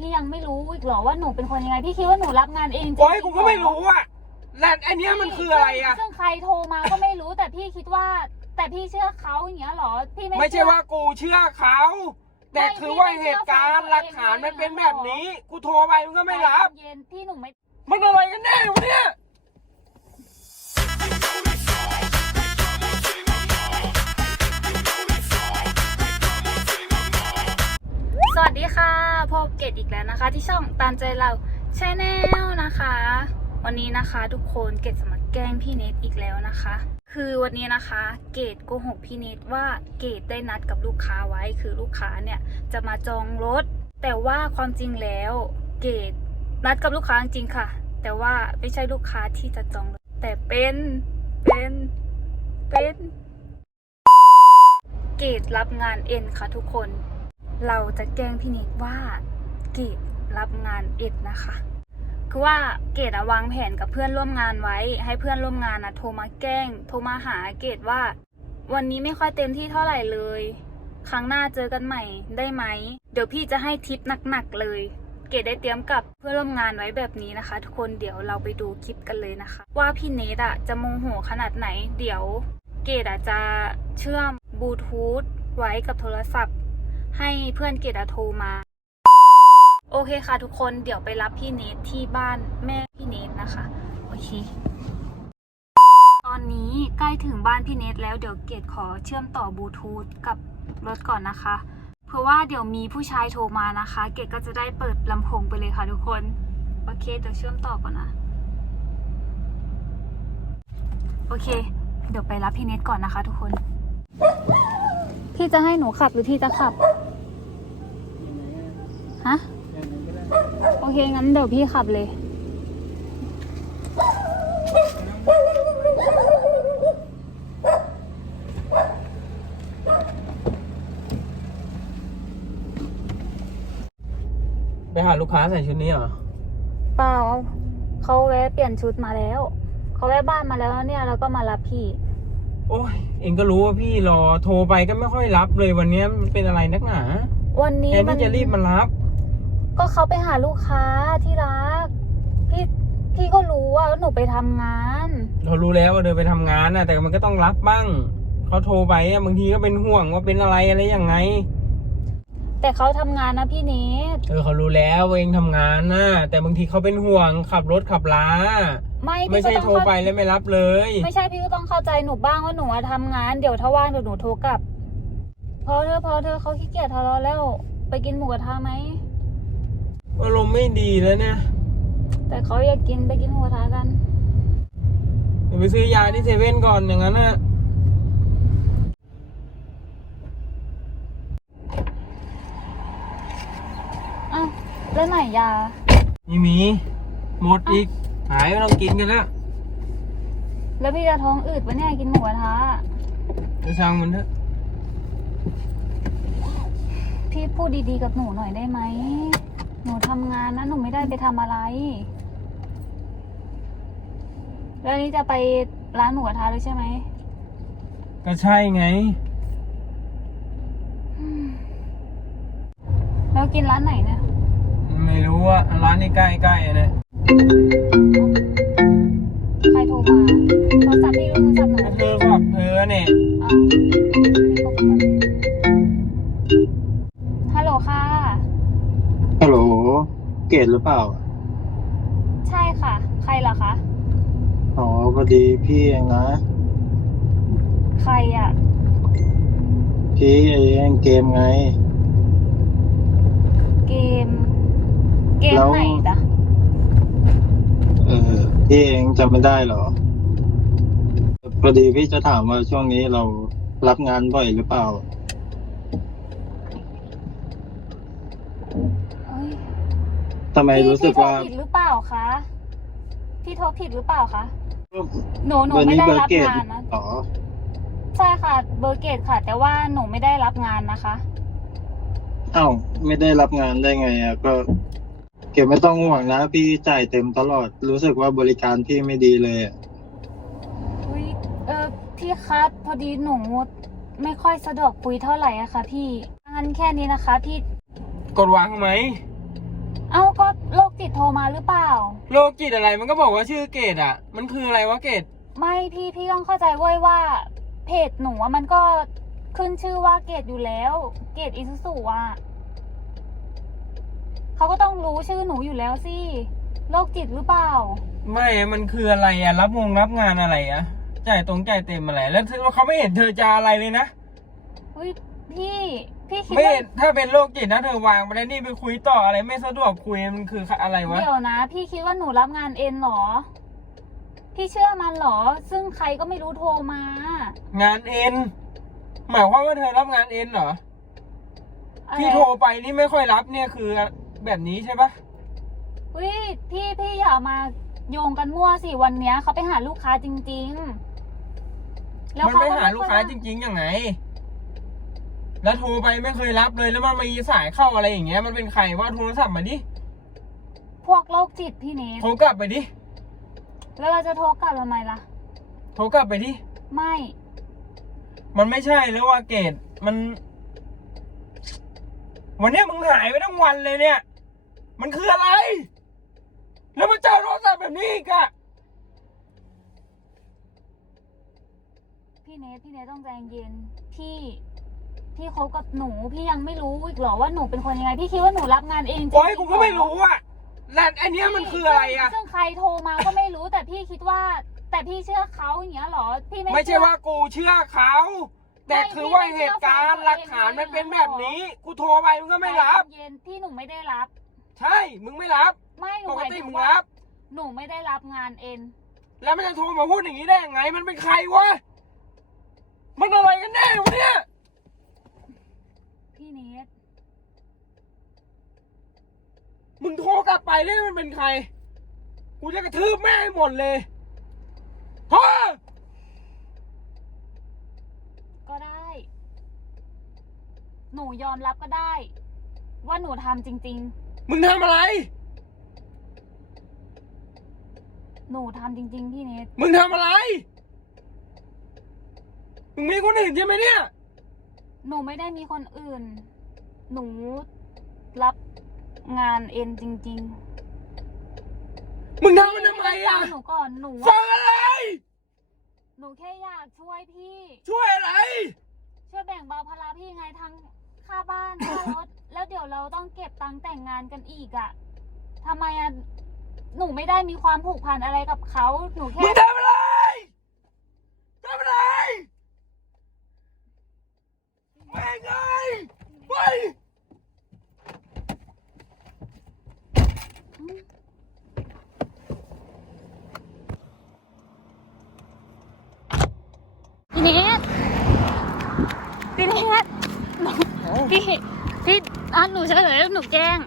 พี่ยังไม่รู้อีกเหรอว่าหนูเป็นคนยังไง พี่คิดว่าหนูรับงานเองจริงๆโอ้ยกูก็ไม่รู้อะแล้วอันเนี้ยมันคืออะไรอะ ซึ่งใครโทรมาก็ไม่รู้แต่พี่คิดว่า แต่พี่เชื่อเขาอย่างเงี้ยเหรอพี่ไม่ไม่ใช่เชื่อว่ากูเชื่อเขา แต่คือว่าเหตุการณ์หลักฐานมันเป็นแบบนี้ กูโทรไปมันก็ไม่รับ ใจเย็นพี่หนูไม่ มันอะไรกันแน่วะเนี่ย วัสดีค่ะพบเกตอีกแล้วนะคะ ที่ช่องตามใจเราชแนลนะคะ วันนี้นะคะทุกคนเกตจะมาแกล้งพี่เนทอีกแล้วนะคะ คือวันนี้นะคะ เกตโกหกพี่เนทว่าเกตได้นัดกับลูกค้าไว้คือลูกค้าเนี่ยจะมาจองรถ แต่ว่าความจริงแล้ว เกตนัดกับลูกค้าจริงค่ะ แต่ว่าไม่ใช่ลูกค้าที่จะจองรถแต่เป็นเป็นเป็น เกตรับงานเอ็นค่ะทุกคน เราจะแกล้งพี่นิดว่าเกดรับงานเอ็ดนะคะ คือว่าเกดอะวางแผนกับเพื่อนร่วมงานไว้ ให้เพื่อนร่วมงานอะโทรมาแกล้ง โทรมาหาเกดว่า วันนี้ไม่ค่อยเต็มที่เท่าไหร่เลย ครั้งหน้าเจอกันใหม่ได้ไหม เดี๋ยวพี่จะให้ทิปหนักๆเลย เกดได้เตรียมกับเพื่อนร่วมงานไว้แบบนี้นะคะ ทุกคนเดี๋ยวเราไปดูคลิปกันเลยนะคะ ว่าพี่เนทอะจะโมโหขนาดไหน เดี๋ยว เกดอะจะเชื่อมบลูทูธไว้กับโทรศัพท์ ให้เพื่อนเกดโทรมา โอเคค่ะทุกคนเดี๋ยวไปรับพี่เนทที่บ้านแม่พี่เนทนะคะ โอเค ตอนนี้ใกล้ถึงบ้านพี่เนทแล้วเดี๋ยวเกดขอเชื่อมต่อบลูทูธกับรถก่อนนะคะ เพราะว่าเดี๋ยวมีผู้ชายโทรมานะคะ เกดก็จะได้เปิดลำโพงไปเลยค่ะทุกคน โอเคเดี๋ยวเชื่อมต่อก่อนนะ โอเค เดี๋ยวไปรับพี่เนทก่อนนะคะ ทุกคน พี่จะให้หนูขับหรือพี่จะขับ ฮะ โอเค งั้นเดี๋ยวพี่ขับเลย ไปหาลูกค้าใส่ชุดนี้เหรอ เปล่า เขาแวะเปลี่ยนชุดมาแล้ว เขาแวะบ้านมาแล้วเนี่ย แล้วก็มารับพี่ โอ้ยเองก็รู้ว่าพี่รอโทรไปก็ไม่ค่อยรับเลยวันเนี้ยมันเป็นอะไรนักหนาวันนี้แทนมันที่จะรีบมารับ ก็เขาไปหาลูกค้าที่รัก พี่พี่ก็รู้ว่าหนูไปทำงาน เรารู้แล้วว่าเดินไปทำงานนะแต่มันก็ต้องรับบ้างเขาโทรไปอะบางทีก็เป็นห่วงว่าเป็นอะไรอะไรยังไง แต่เขาทำงานนะพี่เนทเออเขารู้แล้วว่าเองทำงานนะแต่บางทีเขาเป็นห่วงขับรถขับลา ไม่ไม่พี่ก็ใช่ต้องโทรเข้าไปแล้วไม่รับเลย ไม่ใช่พี่ก็ต้องเข้าใจหนูบ้างว่าหนูอะทำงาน เดี๋ยวถ้าว่างเดี๋ยวหนูโทรกลับ พอเธอะพอเธอะเขาขี้เกียจทะเลาะแล้ว ไปกินหมูกระทะไหม อารมณ์ไม่ดีแล้วเนี่ยแต่เขาอยากกินไปกินหมูกระทะกัน เดี๋ยวไปซื้อยาที่เซเว่นก่อนอย่างนั้นนะอ้าวแล้วไหนยานี่มีหมดอีก หายไม่ต้องกินกันแล้วแล้วพี่จะท้องอืดปะเนี่ยกินหมูกระทะจะช่างมันเถอะพี่พูดดีๆกับหนูหน่อยได้ไหม หนูทำงานนะหนูไม่ได้ไปทำอะไร แล้วนี้จะไปร้านหมูกระทะเลยใช่ไหม ก็ใช่ไง แล้วกินร้านไหนเนี่ย ไม่รู้ว่าร้านนี้ใกล้ๆอะเนี่ย รือเปล่า ใช่ค่ะ ใครเหรอคะ อ๋อพอดีพี่เองนะ ใครอะ พี่เองเกมไง เกม เกมแล้ว ไหนจ๊ะเออพี่เองจำไม่ได้เหรอ พอดีพี่จะถามว่าช่วงนี้เรารับงานบ่อยหรือเปล่า เอ้ย ทำไมพี่รู้สึกพี่โทรว่าผิดหรือเปล่าคะ พี่โทรผิดหรือเปล่าคะ หนูหนูวันไม่นี้ได้เบอร์รับเกตงานนะอ๋อใช่ค่ะ เบอร์เกตค่ะ แต่ว่าหนูไม่ได้รับงานนะคะ เอ้าไม่ได้รับงานได้ไงอะก็ เก็บไม่ต้องห่วงนะ พี่จ่ายเต็มตลอด รู้สึกว่าบริการพี่ไม่ดีเลยอะอุ้ยเออพี่คะพอดีหนูไม่ค่อยสะดวกคุยเท่าไหร่อะค่ะ พี่งั้นแค่นี้นะคะ พี่ กดวางทำไม เอ้าก็โรคจิตโทรมาหรือเปล่า โลกิจอะไรมันก็บอกว่าชื่อเกดอะ มันคืออะไรวะเกดไม่พี่พี่ต้องเข้าใจเว้ยว่า เพจหนูอะมันก็ขึ้นชื่อว่าเกตอยู่แล้ว เกตอิซุสุอะเขาก็ต้องรู้ชื่อหนูอยู่แล้วสิโรคจิตหรือเปล่า ไม่อะมันคืออะไรอะ รับงงรับงานอะไรอะจ่ายตรงจ่ายเต็มอะไร แล้วเขาไม่เห็นเธอจะอะไรเลยนะ อุ้ย พี่พี่คิดไม่ว่าเห็นถ้าเป็นโรคจิตนะเธอวางไปแล้วนี่ไปคุยต่ออะไรไม่สะดวกคุยมันคืออะไรวะเดี๋ยวนะ พี่คิดว่าหนูรับงานเอ็นเหรอ พี่เชื่อมันเหรอ ซึ่งใครก็ไม่รู้โทรมา งานเอ็นหมายความว่าเธอรับงานเอ็นเหรออะไรที่โทรไปนี่ไม่ค่อยรับเนี่ยคือแบบนี้ใช่ปะอุ้ยพี่พี่อย่ามาโยงกันมั่วสิวันเนี้ยเขาไปหาลูกค้าจริงๆมันไปหาลูกค้าจริง ๆ ยังไง แล้วโทรไปไม่เคยรับเลยแล้วมันมีสายเข้าอะไรอย่างเงี้ยมันเป็นใครว่าโทรศัพท์มาดิพวกโรคจิตพี่เนทโทรกลับไปดิแล้วเราจะโทรกลับทำไมล่ะ โทรกลับไปดิไม่ มันไม่ใช่แล้วว่าเกดมัน วันเนี้ยมึงหายไปทั้งวันเลยเนี่ย มันคืออะไร แล้วมาเจอโทรศัพท์แบบนี้อีกอะพี่เนทพี่เนทต้องใจเย็นพี่ พี่คบกับหนูพี่ยังไม่รู้อีกเหรอว่าหนูเป็นคนยังไงพี่คิดว่าหนูรับงานเองจริงๆโอ้ยกูก็ไม่เหรู้อะแล้วอันเนี้ยมันคืออะไรอะซึ่งใครโทรมาก็ไม่รู้แต่พี่คิดว่า แต่พี่เชื่อเขาอย่างเงี้ยเหรอพี่ไม่ไม่ใช่เชื่อ ว่ากูเชื่อเขา แต่คือว่าเหตุการณ์หลักฐานมันเป็นแบบนี้ กูโทรไปมึงก็ไม่รับ ใจเย็นพี่หนูไม่ได้รับ ใช่ มึงไม่รับ ไม่หนูปกหมายติถึงมึงว่ารับ หนูไม่ได้รับงานเอ็นแล้วมันจะโทรมาพูดอย่างนี้ได้ยังไง มันเป็นใครวะ มันอะไรกันแน่วะเนี่ย พี่เนทมึงโทรกลับไปได้มันเป็นใคร กูจะกระทืบแม่ให้หมดเลยพ่อก็ได้ หนูยอมรับก็ได้ ว่าหนูทำจริง มึงทำอะไร ๆ หนูทำจริง ๆ พี่เนทมึงทำอะไร มึงมีคนอื่นใช่ไหมเนี่ย หนูไม่ได้มีคนอื่น หนูรับงานเอ็นจริงมึงๆทำมันทำไมอะพี่ฟังหนูก่อนหนูฟังอะไร หนูแค่อยากช่วยพี่ ช่วยอะไร ช่วยแบ่งเบาภาระพี่ไงทั้งค่าบ้านค่ารถ แล้วเดี๋ยวเราต้องเก็บตังค์แต่งงานกันอีกอะ่ะทำไมอะ่ะหนูไม่ได้มีความผูกพันอะไรกับเขาหนูแค่มึงทำอะไรทำอะไรแม่งไงไป พี่เนท พี่เนทหนูพี่พี่อะหนูเฉลยหนูแกล้ง